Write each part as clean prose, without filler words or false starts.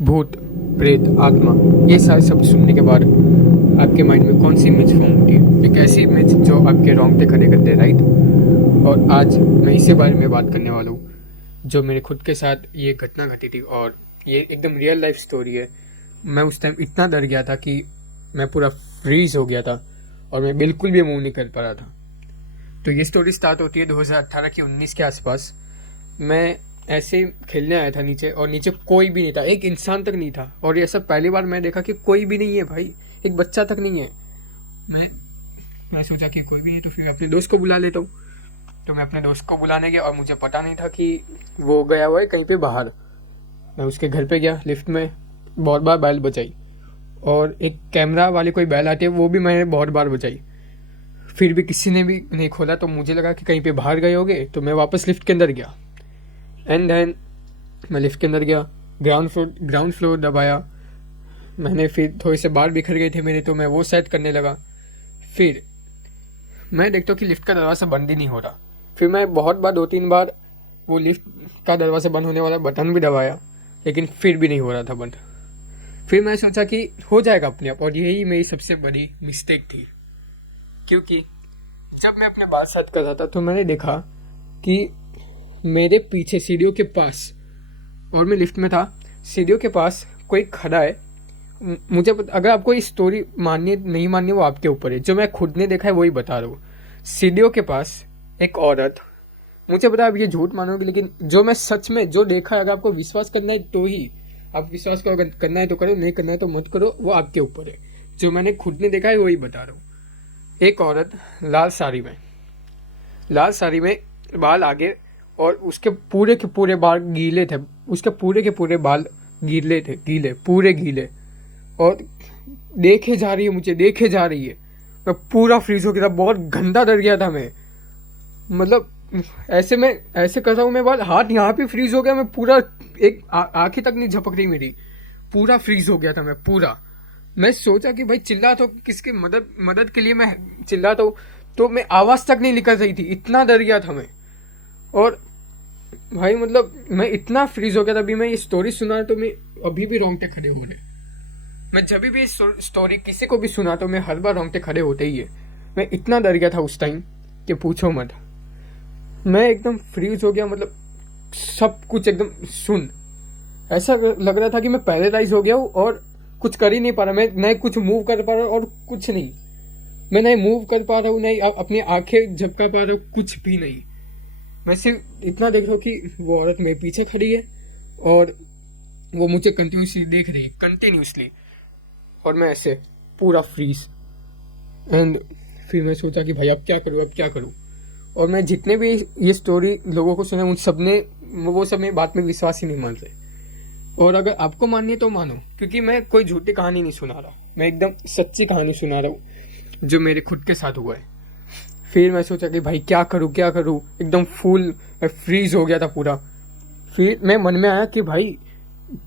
भूत, प्रेत, आत्मा, ये सारे शब्द सुनने के बाद आपके माइंड में कौन सी इमेज फॉर्म होती है? एक ऐसी इमेज जो आपके रोंगटे खड़े कर दे, राइट? और आज मैं इसी बारे में बात करने वाला हूँ, जो मेरे खुद के साथ ये घटना घटी थी और ये एकदम रियल लाइफ स्टोरी है। मैं उस टाइम इतना डर गया था कि मैं पूरा फ्रीज हो गया था और मैं बिल्कुल भी मूव नहीं कर पा रहा था। तो ये स्टोरी स्टार्ट होती है 2018 की 19 के आसपास। मैं ऐसे ही खेलने आया था नीचे, और नीचे कोई भी नहीं था, एक इंसान तक नहीं था। और ये सब पहली बार मैं देखा कि कोई भी नहीं है भाई, एक बच्चा तक नहीं है। मैं सोचा कि कोई भी नहीं, तो फिर अपने दोस्त को बुला लेता हूँ। तो मैं अपने दोस्त को बुलाने गया और मुझे पता नहीं था कि वो गया हुआ है कहीं पे बाहर। मैं उसके घर पे गया, लिफ्ट में बहुत बार बैल बजाई, और एक कैमरा वाली कोई बैल आती है वो भी मैंने बहुत बार बजाई, फिर भी किसी ने भी नहीं खोला। तो मुझे लगा कि कहीं पे बाहर गए होंगे, तो मैं वापस लिफ्ट के अंदर गया। एंड देन मैं लिफ्ट के अंदर गया, ग्राउंड फ्लोर दबाया मैंने। फिर थोड़े से बाल बिखर गए थे मेरे, तो मैं वो सेट करने लगा। फिर मैं देखता हूँ कि लिफ्ट का दरवाज़ा बंद ही नहीं हो रहा। फिर मैं बहुत बार, 2-3 बार वो लिफ्ट का दरवाज़ा बंद होने वाला बटन भी दबाया, लेकिन फिर भी नहीं हो रहा था बंद। फिर मैं सोचा कि हो जाएगा अपने आप, और यही मेरी सबसे बड़ी मिस्टेक थी। क्योंकि जब मैं अपने बाल सेट कर रहा था तो मैंने देखा कि मेरे पीछे सीढ़ियों के पास, और मैं लिफ्ट में था, सीढ़ियों के पास कोई खड़ा है। मुझे अगर आपको ये स्टोरी माननी नहीं माननी वो आपके ऊपर है, जो मैं खुद ने देखा है वही बता रहा हूँ। सीढ़ियों के पास एक औरत, मुझे पता है आप ये झूठ मानोगे, लेकिन जो मैं सच में जो देखा है, अगर आपको विश्वास करना है तो ही आप विश्वास करो, अगर करना है तो करो, नहीं करना है तो मत करो, वो आपके ऊपर है। जो मैंने खुद ने देखा है वही बता रहा हूँ। एक औरत लाल साड़ी में बाल आगे, और उसके पूरे के पूरे बाल गीले थे, उसके पूरे के पूरे बाल गीले पूरे गीले, और देखे जा रही है, मुझे देखे जा रही है। मैं पूरा फ्रीज हो गया था, बहुत गंदा डर गया था मैं। मतलब ऐसे कर रहा हूँ मैं, बाल हाथ यहाँ पे फ्रीज हो गया, मैं पूरा एक आंखें तक नहीं झपक रही मेरी, पूरा फ्रीज हो गया था मैं पूरा। मैं सोचा कि भाई चिल्ला तो किसके मदद के लिए मैं चिल्लाता हूँ, तो मैं आवाज तक नहीं निकल रही थी, इतना डर गया था मैं। और भाई मतलब मैं इतना फ्रीज हो गया था। अभी मैं ये स्टोरी सुना तो मैं अभी भी रोंगटे खड़े हो रहे। मैं जब भी स्टोरी किसी को भी सुना तो मैं हर बार रोंगटे खड़े होते ही है। मैं इतना डर गया था उस टाइम कि पूछो मत। मैं एकदम फ्रीज हो गया, मतलब सब कुछ एकदम सुन, ऐसा लग रहा था कि मैं पैरालाइज हो गया हूँ और कुछ कर ही नहीं पा रहा। मैं नहीं कुछ मूव कर पा रहा हूँ, और कुछ नहीं, मैं नहीं मूव कर पा रहा हूँ, नहीं अपनी आंखें झपका पा रहा हूँ, कुछ भी नहीं। मैं सिर्फ इतना देख रहा हूँ कि वो औरत मेरे पीछे खड़ी है और वो मुझे कंटिन्यूसली देख रही है, कंटिन्यूसली, और मैं ऐसे पूरा फ्रीज। एंड फिर मैं सोचा कि भाई अब क्या करूँ। और मैं जितने भी ये स्टोरी लोगों को सुना, उन सब ने वो सब मेरी बात में विश्वास ही नहीं मान रहे। और अगर आपको माननी है तो मानो, क्योंकि मैं कोई झूठी कहानी नहीं सुना रहा, मैं एकदम सच्ची कहानी सुना रहा हूँ जो मेरे खुद के साथ हुआ है। फिर मैं सोचा कि भाई क्या करूँ, एकदम फुल मैं फ्रीज हो गया था पूरा। फिर मैं मन में आया कि भाई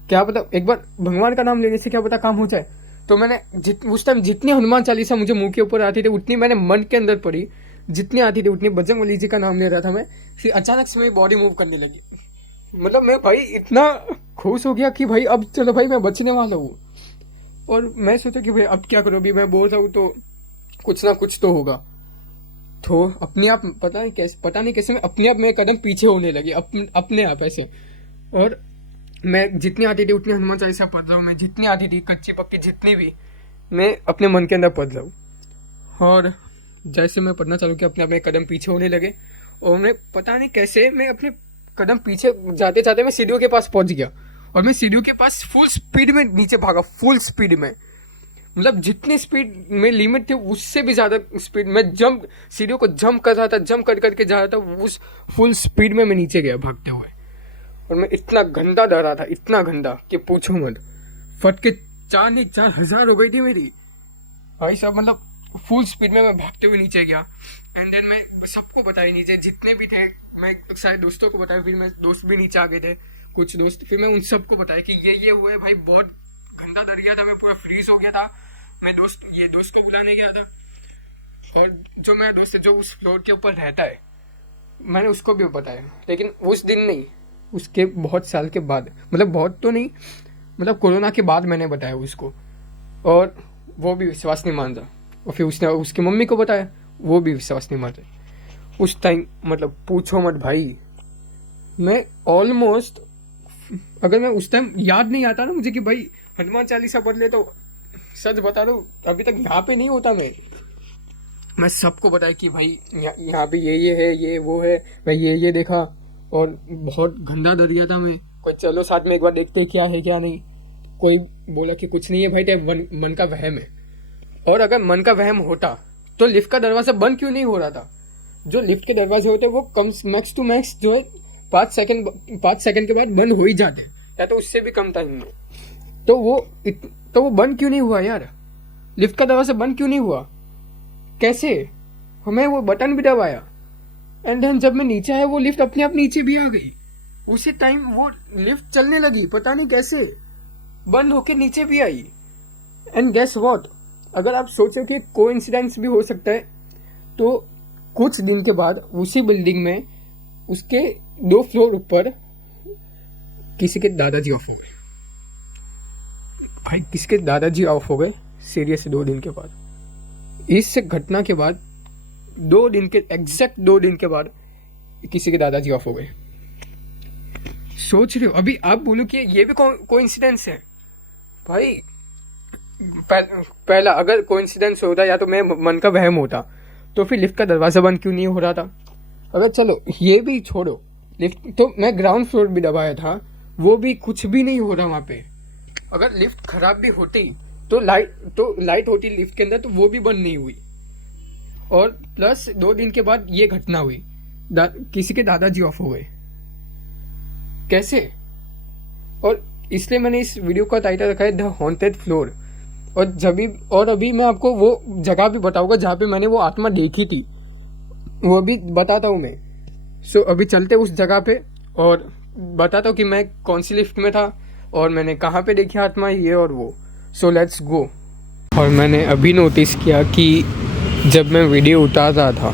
क्या पता, एक बार भगवान का नाम लेने से क्या पता काम हो जाए। तो मैंने उस टाइम जितनी हनुमान चालीसा मुझे मुंह के ऊपर आती थी उतनी मैंने मन के अंदर पढ़ी, जितनी आती थी उतनी बजरंगबली जी का नाम ले रहा था मैं। फिर अचानक से मेरी बॉडी मूव करने लगी। मतलब मैं भाई इतना खुश हो गया कि भाई अब चलो भाई मैं बचने वाला हूँ। और मैं सोचा कि भाई अब क्या करूँ, अभी मैं बोल रहा हूँ तो कुछ ना कुछ तो होगा। तो अपने आप पता नहीं कैसे मैं अपने आप मेरे कदम पीछे होने लगे, अपने आप ऐसे। और मैं जितनी आती थी उतनी हनुमान चालीसा पढ़ रहा हूँ, मैं जितनी आती थी कच्ची पक्की जितनी भी, मैं अपने मन के अंदर पढ़ रहा हूँ। और जैसे मैं पढ़ना चालू किया, अपने कदम पीछे होने लगे, और मैं पता नहीं कैसे मैं अपने कदम पीछे जाते जाते मैं सीढ़ियों के पास पहुंच गया। और मैं सीढ़ियों के पास फुल स्पीड में नीचे भागा, फुल स्पीड में, मतलब जितनी स्पीड में लिमिट थी उससे भी ज्यादा स्पीड में सीढ़ियों को जंप कर रहा था, जंप कर करके जा रहा था, उस फुल स्पीड में मैं नीचे गया भागते हुए। और मैं इतना गंदा डर रहा था, इतना गंदा कि पूछो मत। फट के 4,000 हो गई थी मेरी भाई साहब। मतलब फुल स्पीड में मैं भागते हुए नीचे गया। एंड देन मैं सबको बताया, नीचे जितने भी थे, मैं सारे दोस्तों को बताया। फिर मैं दोस्त भी नीचे आ गए थे, कुछ दोस्त। फिर मैं उन सबको बताया कि ये हुआ है भाई। बहुत गंदा डर गया था मैं, पूरा फ्रीज हो गया था। मैं दोस्त को बुलाने गया था, और जो मेरा दोस्त है जो उस फ्लोर के ऊपर रहता है, मैंने उसको भी बताया। लेकिन उस दिन नहीं, उसके बहुत साल के बाद, मतलब बहुत तो नहीं, मतलब कोरोना के बाद मैंने बताया उसको, और वो भी विश्वास नहीं मान रहा। और फिर उसने उसकी मम्मी को बताया, वो भी विश्वास नहीं मान रहे। उस टाइम मतलब पूछो मत भाई, मैं ऑलमोस्ट, अगर मैं उस टाइम याद नहीं आता ना मुझे कि भाई हनुमान चालीसा पढ़ ले, तो सच बता दो अभी तक यहाँ पे नहीं होता। मैं सबको बताया कि भाई यहाँ पे ये है, ये वो है, मैं ये देखा, और बहुत गंदा दरिया था। मैं कोई चलो साथ में एक बार देखते क्या है क्या नहीं। कोई बोला कि कुछ नहीं है भाई, तेरे मन का वहम है। और अगर मन का वहम होता तो लिफ्ट का दरवाजा बंद क्यों नहीं हो रहा था? जो लिफ्ट के दरवाजे होते हैं वो कम मैक्स टू मैक्स जो है 5 सेकंड के बाद बंद हो ही जाते हैं, या तो उससे भी कम टाइम में। तो वो बंद क्यों नहीं हुआ यार? लिफ्ट का दरवाजा बंद क्यों नहीं हुआ? कैसे? हमें वो बटन भी दबाया, एंड देन जब मैं नीचे आया वो लिफ्ट अपने आप नीचे भी आ गई। उसी टाइम वो लिफ्ट चलने लगी, पता नहीं कैसे बंद होके नीचे भी आई। एंड गेस व्हाट, अगर आप सोचो कि कोइंसिडेंस भी हो सकता है, तो कुछ दिन के बाद उसी बिल्डिंग में उसके 2 फ्लोर ऊपर किसी के दादाजी ऑफ हो गए। भाई किसी के दादाजी ऑफ हो गए सीरियस 2 दिन के बाद। इस घटना के बाद 2 दिन के एग्जैक्ट 2 दिन के बाद किसी के दादाजी ऑफ हो गए। सोच रहे हो? अभी आप बोलो कि ये भी कोइंसिडेंस है भाई। पहला अगर कोइंसिडेंस होता या तो मैं मन का वहम होता, तो फिर लिफ्ट का दरवाजा बंद क्यों नहीं हो रहा था? अगर चलो ये भी छोड़ो, लिफ्ट तो मैं ग्राउंड फ्लोर भी दबाया था, वो भी कुछ भी नहीं हो रहा वहां पे। अगर लिफ्ट खराब भी होती तो लाइट होती लिफ्ट के अंदर, तो वो भी बंद नहीं हुई। और प्लस 2 दिन के बाद ये घटना हुई, किसी के दादाजी ऑफ हो गए। कैसे? और इसलिए मैंने इस वीडियो का टाइटल रखा है द हॉन्टेड फ्लोर। और अभी मैं आपको वो जगह भी बताऊंगा जहाँ पे मैंने वो आत्मा देखी थी, वो भी बताता हूँ मैं। सो अभी चलते उस जगह पे और बताता हूँ कि मैं कौन सी लिफ्ट में था और मैंने कहाँ पे देखी आत्मा, ये और वो। So let's go. और मैंने अभी नोटिस किया कि जब मैं वीडियो उतार रहा था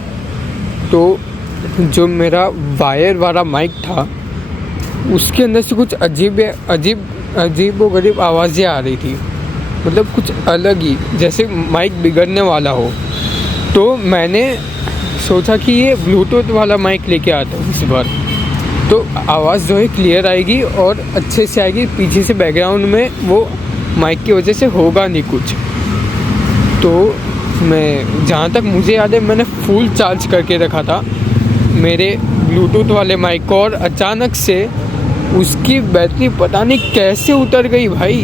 तो जो मेरा वायर वाला माइक था उसके अंदर से कुछ अजीब व गरीब आवाज़ें आ रही थी, मतलब कुछ अलग ही, जैसे माइक बिगड़ने वाला हो। तो मैंने सोचा कि ये ब्लूटूथ वाला माइक लेके आता हूँ इस बार, तो आवाज़ जो है क्लियर आएगी और अच्छे से आएगी। पीछे से बैकग्राउंड में वो माइक की वजह से होगा नहीं कुछ। तो मैं जहाँ तक मुझे याद है मैंने फुल चार्ज करके रखा था मेरे ब्लूटूथ वाले माइक को, और अचानक से उसकी बैटरी पता नहीं कैसे उतर गई भाई।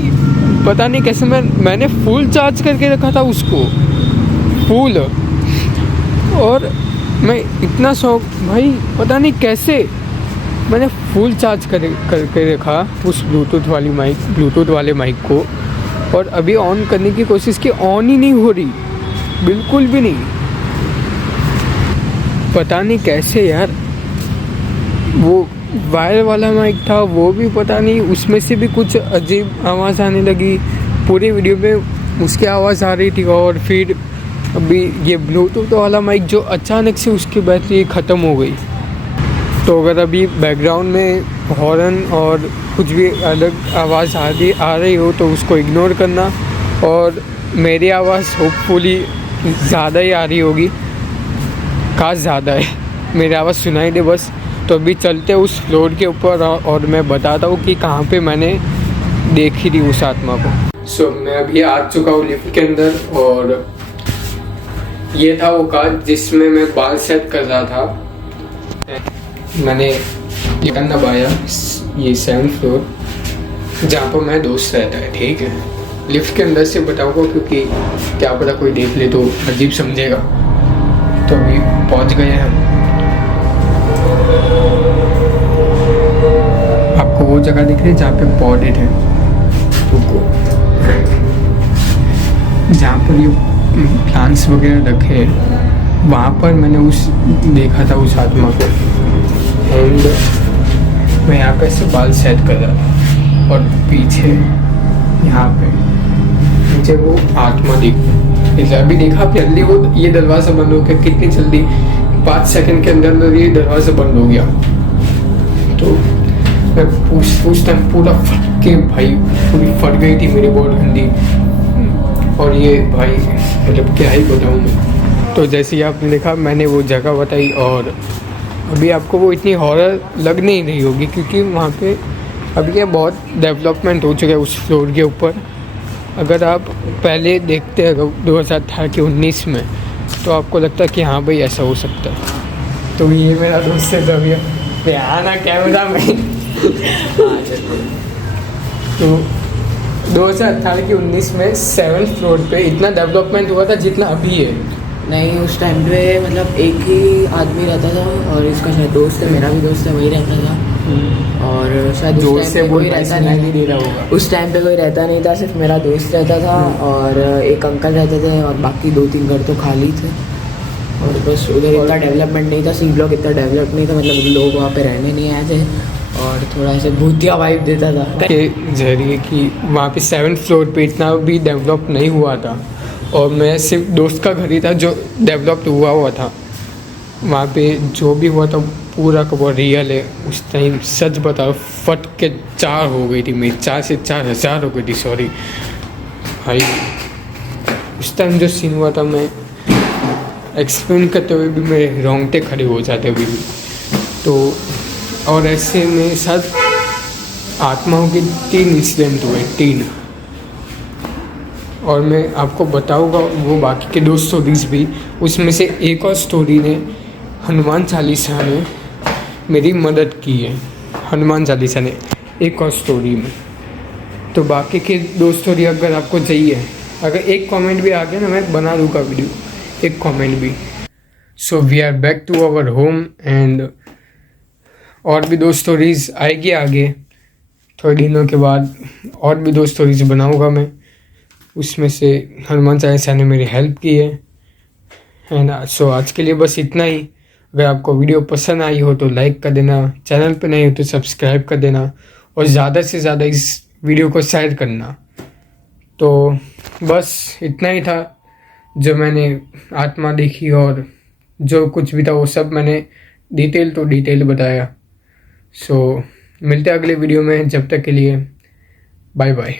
पता नहीं कैसे मैंने फुल चार्ज करके रखा था उसको, फुल। और मैं इतना शौक भाई, पता नहीं कैसे मैंने फुल चार्ज करके रखा उस ब्लूटूथ वाले माइक को, और अभी ऑन करने की कोशिश की, ऑन ही नहीं हो रही, बिल्कुल भी नहीं। पता नहीं कैसे यार। वो वायर वाला माइक था, वो भी पता नहीं, उसमें से भी कुछ अजीब आवाज़ आने लगी। पूरी वीडियो में उसकी आवाज़ आ रही थी। और फिर अभी ये ब्लूटूथ वाला माइक जो अचानक से उसकी बैटरी ख़त्म हो गई। तो अगर अभी बैकग्राउंड में हॉर्न और कुछ भी अलग आवाज़ आ रही हो तो उसको इग्नोर करना, और मेरी आवाज़ होपफुली ज़्यादा ही आ रही होगी, काश ज़्यादा है, मेरी आवाज़ सुनाई दे बस। तो अभी चलते उस फ्लोर के ऊपर और मैं बताता हूँ कि कहाँ पे मैंने देखी थी उस आत्मा को। सो मैं अभी आ चुका हूँ लिफ्ट के अंदर, और ये था वो कार जिसमें मैं बाल सेट कर रहा था। मैंने बटन दबाया, ये 7th फ्लोर जहाँ पर मेरा दोस्त रहता है, ठीक है। लिफ्ट के अंदर से बताऊँगा क्योंकि क्या पता कोई देख ले तो अजीब समझेगा। तो अभी पहुँच गए हम। आपको वो जगह दिख रही है जहाँ पे पौधे थे, जहाँ पर ये प्लांट्स वगैरह रखे, वहाँ पर मैंने देखा था उस आत्मा को। एंड मैं यहाँ पे ऐसे बाल सेट कर रहा था, और पीछे यहाँ पे मुझे वो आत्मा दिखी। अभी देखा आप जल्दी वो ये दरवाज़ा बंद हो गया, कितनी जल्दी 5 सेकंड के अंदर ये दरवाज़ा बंद हो गया। तो उस टाइम पूरा फट के भाई पूरी फट गई थी मेरी बहुत गंदी। और ये भाई मतलब क्या ही बताऊँ मैं। तो जैसे ही आपने देखा मैंने वो जगह बताई, और अभी आपको वो इतनी हॉरर लग नहीं रही होगी क्योंकि वहाँ पे अभी क्या बहुत डेवलपमेंट हो चुका है उस फ्लोर के ऊपर। अगर आप पहले देखते हैं 2018 के 19 में तो आपको लगता है कि हाँ भाई ऐसा हो सकता है। तो ये मेरा दोस्त है तभी आना कैमरा में। तो 2018 के 19 में 7th फ्लोर पे इतना डेवलपमेंट हुआ था जितना अभी है नहीं। उस टाइम पे मतलब एक ही आदमी रहता था और इसका शायद दोस्त है, मेरा भी दोस्त है, वही रहता था। और शायद दोस्त से कोई रहता नहीं दे रहा होगा। उस टाइम पे कोई रहता नहीं था, सिर्फ मेरा दोस्त रहता था और एक अंकल रहते थे और बाकी 2-3 घर तो खाली थे। और बस उधर इतना डेवलपमेंट नहीं था, सी ब्लॉक इतना डेवलप नहीं था, मतलब लोग वहाँ पे रहने नहीं आए थे और थोड़ा ऐसे भूतिया वाइब देता था के जरिए कि वहाँ पे 7th फ्लोर पे इतना भी डेवलप नहीं हुआ था और मैं सिर्फ दोस्त का घर ही था जो डेवलप्ड हुआ था। वहाँ पे जो भी हुआ था पूरा का वो रियल है। उस टाइम सच बताओ फट के 4 हो गई थी मेरी, 4 से 4,000 हो गई थी, सॉरी भाई। उस टाइम जो सीन हुआ था मैं एक्सप्लेन करते हुए भी मेरे रोंगटे खड़े हो जाते अभी भी। तो और ऐसे मेरे साथ आत्माओं के 3 इंसिडेंट हुए, 3। और मैं आपको बताऊंगा वो बाकी के 2 स्टोरीज़ भी। उसमें से एक और स्टोरी ने हनुमान चालीसा में मेरी मदद की है, हनुमान चालीसा ने एक और स्टोरी में। तो बाकी के 2 स्टोरी अगर आपको चाहिए, अगर एक कमेंट भी आ गया ना मैं बना दूँगा वीडियो, एक कमेंट भी। So we are back to our home and और भी 2 स्टोरीज़ आएगी आगे थोड़े दिनों के बाद। और भी 2 स्टोरीज़ बनाऊँगा मैं, उसमें से हनुमान चालीसा ने मेरी हेल्प की है ना। सो आज के लिए बस इतना ही। अगर आपको वीडियो पसंद आई हो तो लाइक कर देना, चैनल पे नहीं हो तो सब्सक्राइब कर देना और ज़्यादा से ज़्यादा इस वीडियो को शेयर करना। तो बस इतना ही था जो मैंने आत्मा देखी, और जो कुछ भी था वो सब मैंने डिटेल बताया। सो मिलते हैं अगले वीडियो में, जब तक के लिए बाय बाय।